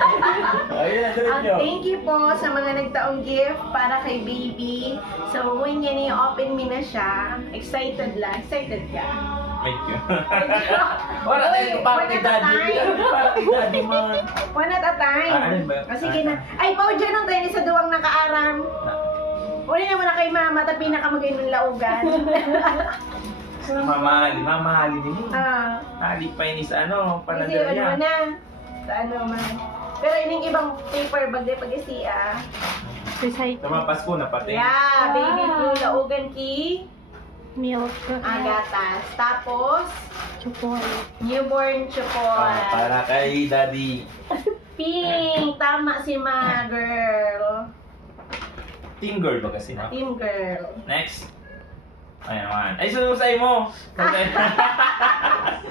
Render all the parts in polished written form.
Ayun, diretso. Thank you po sa mga nagtaong gift para kay baby. So, when yan i-open me na siya, excited lang. Excited ka? Thank you. Wala na yung para kay daddy. Para kay daddy mo. One at a time. Ano ba? Sige na. Ay, pao dyan ang tayo sa duwang nakaaram. Uli na muna kay mama, tapi nakamagay ng laugan. Mamahali din. Hali pa yun sa ano, Kasi panadala ano niya. na. Sa ano man. Pero ining ibang paper bag din pag-isiya. Tama, Pasko na pati. Yeah, baby blue laugan ki. Milk. Agatas. Tapos, Chocolate. newborn chocolate. Para kay daddy. Pink. Tama si ma girl. Team girl ba kasi, no? Team girl. Next. Ayan naman. Ay, susay mo!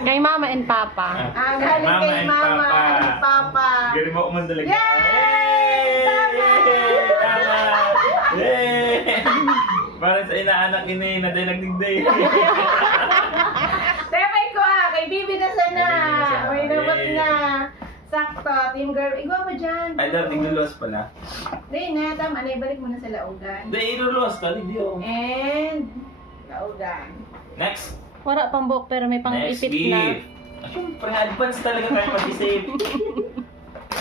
Kay mama and papa. Galing kay mama and papa. Gari mo umandalaga. Yay! Tama! Tama! Yay! Para sa inaanak ini na din nagdigday. Tepay ko kay Bibi na sana. May dapat Yay! na. Sakto, team girl. Igwa pa dyan. Ay, dapat naglulos pala. Dahil na, tama na, ibalik mo na sa laugan. Hindi, ilulos ka, hindi oh. And, laugan. Next. Wala pang buhok pero may pang Next ipit na. gift. Siyempre, advance talaga kayo mag-isip.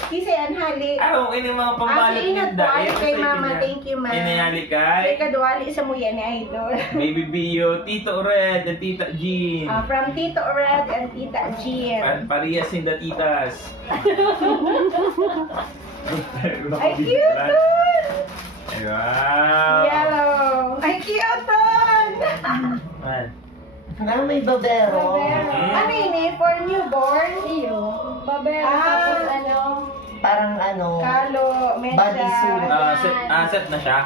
Kasi anhali. Ah, ini mga pambalot inat po. Ay, kay mama. Thank you, ma. Inayali Kay kay kaduwali sa muya ni Idol. Baby Bio, Tito Red, and Tita Jean. From Tito Red and Tita Jean. Parehas in the titas. Ay, cute dun! Ay, wow! Yellow. Ay, cute dun! Man. Parang may babero. Ano ini? For newborn? Iyo. Babero. Tapos ano? Parang ano, Kalo, Bodysuit. mecha. Set na siya.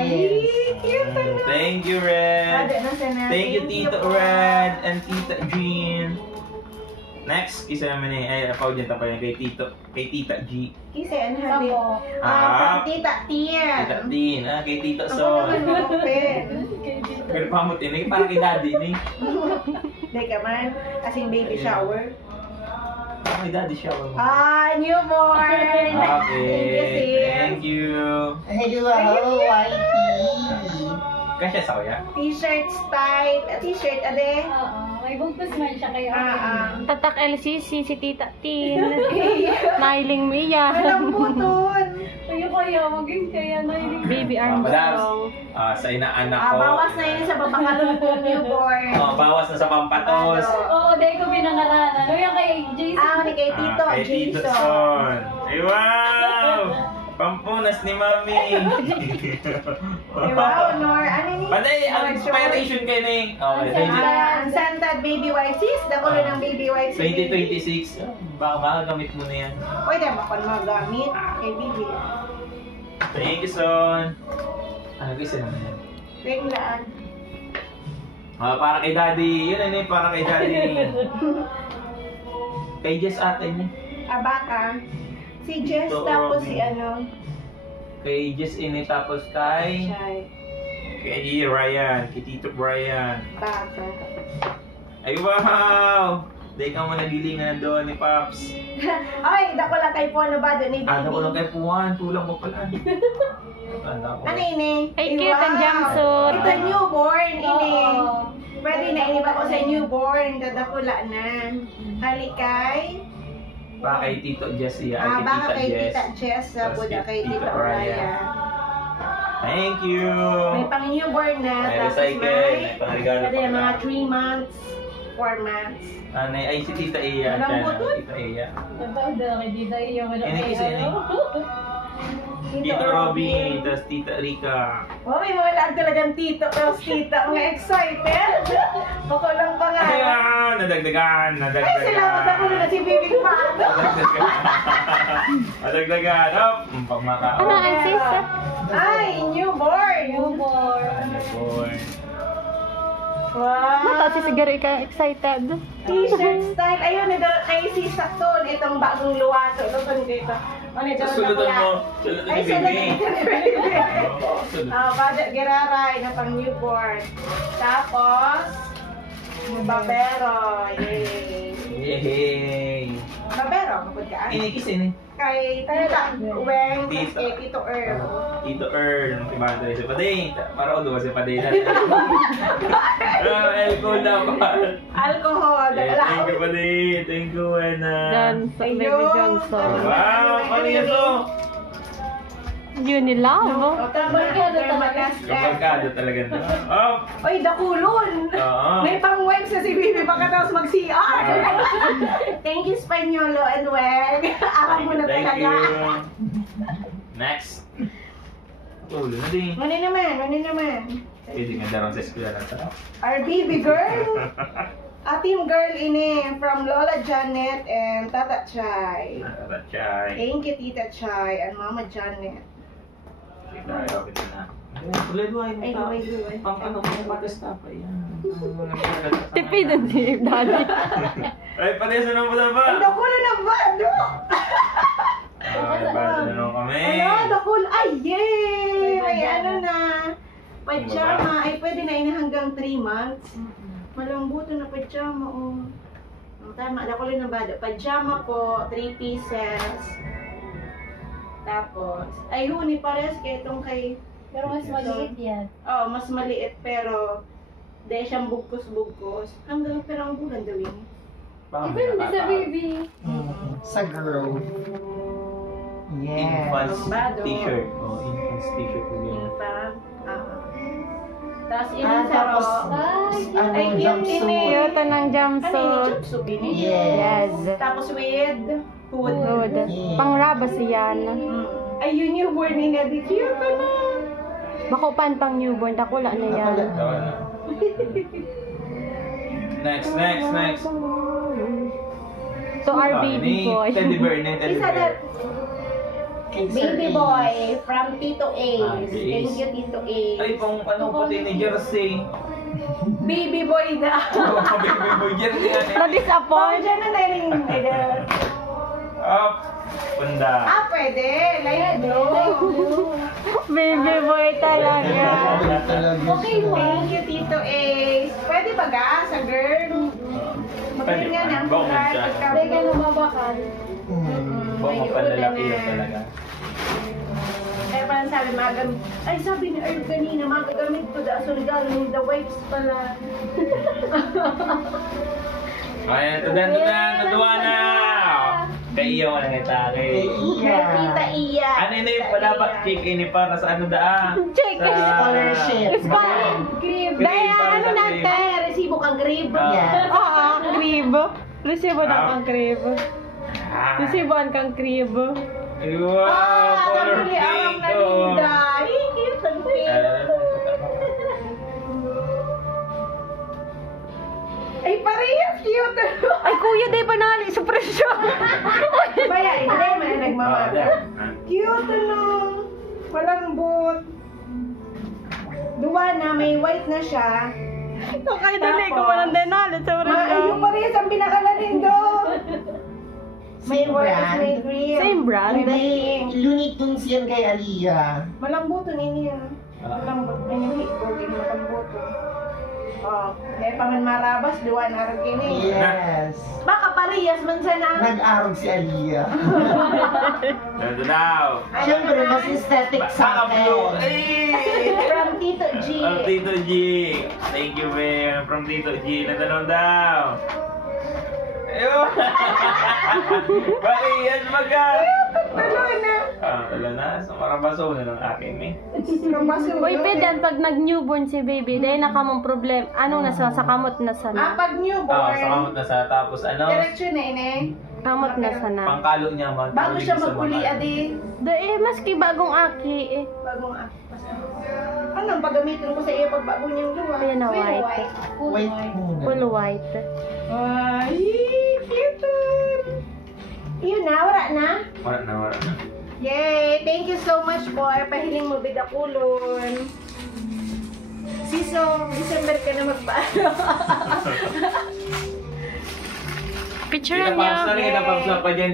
Yes. Cute dun! Thank you, Red. Ada na sana. Thank you, Tito po. Red and Tita Jean. Next, kisa naman ay apaw dyan tapos kay Tita G. Kasi anhali. Ah. From Tita Tian. Tita Dean, kay Tito Ako Son. naman makapit. Pero pamot ini, para kay Daddy ini. Hindi ka man. Kasing baby shower. Para kay Daddy siya. Newborn! Okay, thank you. hello, Whitey. Kasya sauya? T-shirt style. T-shirt, ade? Oo, may bugtos man siya kayo. Tatak LCC, si Tita Tin. Nailing Mia. Walang putol. Kayo kaya, maging kaya na yun. Baby Madams, Armstrong. sa inaanak ko. Bawas na yun sa babakalong ko newborn. Bawas na sa pampatos. Oo, dahil ko pinangalanan. Ano yung kay Jason? Ni kay Tito Kay Tito Jason. Son. Ay, wow! Pampunas ni Mami. Wow, Nor. Ano ni? Panay, ang inspiration kayo na eh. Okay, thank you. Ang Santa Baby White Sis. Dakulo ng Baby White Sis. 2026. Baka makagamit mo na yan. Pwede mo kung magamit kay Bibi. Thank you, Son. Ano kasi naman yan? Ring laan. Para kay Daddy. Yun na yun, para kay Daddy. Kay Jess ate niya. Abaka. Si Jess Tito tapos Robin. si ano. Kay Jess ini tapos kay... Shy. Kay Ryan. Kay Tito Brian. Baka. Ay, wow! Dahil ka mo nagilingan doon ni Pops. Ay, dako lang kay Polo ba doon ni Bibi? Ano ko lang kay Puan, tulang mo pala. Ano ini? Ay, cute ang jumpsuit. Ito newborn ini. Oo. Pwede na ini ba ko sa newborn? Dadakula na. Halikay. Baka kay Tito Jessie, ay Baka kay kay Tita Jess. Tita Jess. Tapos Buda kay Tita Tita Raya. Raya. Thank you! May pang newborn na. May Tapos recycle, may pangregalo pwede pa mga na. 3 months, 4 months. Ay, si Tita Iya. Walang Diyan, butol? Tita Iya. Nagtaon na kay Dida yung ano Ini kasi ini. Tito Robby, tapos Tita Rika. Oh, may mga laan talagang tito. Tapos tita, mga excited. Bako lang pa nga. Ayan! Nadagdagan! Ay, salamat ako na si Bibi pa. Nadagdagan! Hop! Pagmaka. Ano ang sis? Ay, newborn. Newborn. Boy. Wow. Mata si siguro ka excited. T-shirt style. Ayun, kay si Sakton. Itong bagong luwaso. Ito dito. Ano ito? Sulutan mo. Sulutan Ay, ni Bibi. Oo, Budget Geraray na pang newborn. Tapos, babero. Yay. Yay! Babero, kapag ka. Ini kiss ini. Kay Tita Weng, Tita. kay Tito Earl. Tito Earl, si Manda si Paday. Para ko si Paday na. Alcohol na ba? Alcohol, Thank you, Paday. Thank you, Wena. Johnson, baby Johnson. Wow, ano yan to? Unilove. Kapagkado talaga na. Oh! Oy, dakulon! Oo. May pang-web sa si Bibi pagkatapos mag-CR. Thank you, Spanyolo and Weng. Ako muna Thank talaga. you. Next. Ulo na din. Ano naman? Pwede nga daron sa eskwela lang sa Our baby girl. Ating girl ini from Lola Janet and Tata Chay. Chay. Thank you, Tita Chay and Mama Janet. Tayo, kita na. Tuloy-luhay mo Ay, ta. luway-luway. Pang ano, pang patesta pa yan. Tipid ang tip, daddy. Ay, patesta na po na ba? Ay, dakulo na ba? Ay, basa na lang kami. Ano, dakulo. Ay, yay! May ano na. Pajama. Ay, pwede na ini hanggang 3 months. Malambuto na pajama, oh. Tama, dakulo na ba? Pajama po, 3 pieces. Tapos, ay huni pares kaya itong kay... Pero mas maliit yan. Oh, mas maliit pero dahil siyang bugkos-bugkos. Hanggang perang bulan daw yun. Depende sa baby. Sa girl. Yes. Infants Bombado. t-shirt. Oh, infants t-shirt po yun. Yung parang, tapos Ah, ilang tapos, Ay, ano, ay, cute jumpsuit. ini. Cute ng Ano yung jumpsuit. jumpsuit ini? Yes. Tapos with hood. Good. Pangrabas yan. Ay, yun yung newborn ni Neddy. Cute na. Bakupan pang newborn, takula na yan. Tawa na. Next. To our baby boy. Teddy bear na, teddy Isa na, bear. baby boy from Tito Ace. Ah, Ace. Thank you, Tito Ace. Ay, pang ano pati ni Jersey. Baby boy na. Oh, baby boy Jersey yan eh. Na-disappoint. Diyan na narin. Up. Punda. Pwede. Light blue. Baby boy talaga. Okay mo. Thank you, Tito Ace. Pwede ba ga sa girl? Magaling nga na. Bako mo siya. Hindi ka lumabakal. Baka mapalalaki na talaga. Kaya parang sabi, magamit. Ay, sabi ni Earl kanina, magagamit ko da solidal ni the wipes pala. Ayan, tudan. Natuwa na. Kay iyo na kita. Kay... Tita Iya. Ano yun yung palabat? Check ini para sa ano da? Check. Scholarship. Crib. Daya, ano natin? Kaya resibo kang grib. Yeah. Oo, crib. Resibo na kang crib. Ah. Resiboan kang crib. Wow, color nabili ang pink. Nalinda. Ay, cute ang pink. Ay, parehas cute. Ay, kuya, di ba nali sa presyo? Baya, hindi man na nagmamata. Cute ano. Malambot. Duwa na, may white na siya. Okay, dali ko walang denali sa Ay, presyo. yung parehas ang pinakalanin do. May Same white, brand. may green. Same brand? Hindi, Looney Tunes yan kay Aliyah. Malambot ini niya. Malambot. Ay, yung hipog, yung malambot. Oh, eh, paman marabas, duwa na rin kini. Yes. Baka parehas man sana. Nag-arog si Aliyah. Nandun now. Siyempre, mas aesthetic sa blue. akin. Ay! From Tito G. Tito G. Thank you, man. From Tito G. Nandun daw. Ayun. Bakit yan maga? Talo na. Talo na. So, marabaso na ng akin, eh. Kabaso. Uy, pedan, pag nag-newborn si baby, dahil nakamong problem, anong nasa sa kamot na Ah, sana? pag newborn. Sa kamot na sa tapos ano? Diretso na ini. Kamot na sana. Pangkalo niya man. Bago siya magkuli, adi. Dahil, maski bagong aki eh. Bagong anong paggamitin ko sa iyo pag bago niyang luwa? Ayan na, white. Wait muna. Full white. Ay, cute. Yun na, wala na. Wala na. Yay! Thank you so much po. Pahiling mo bidakulon. Siso, December ka na magpaano. Picture niya. Kita pa dyan.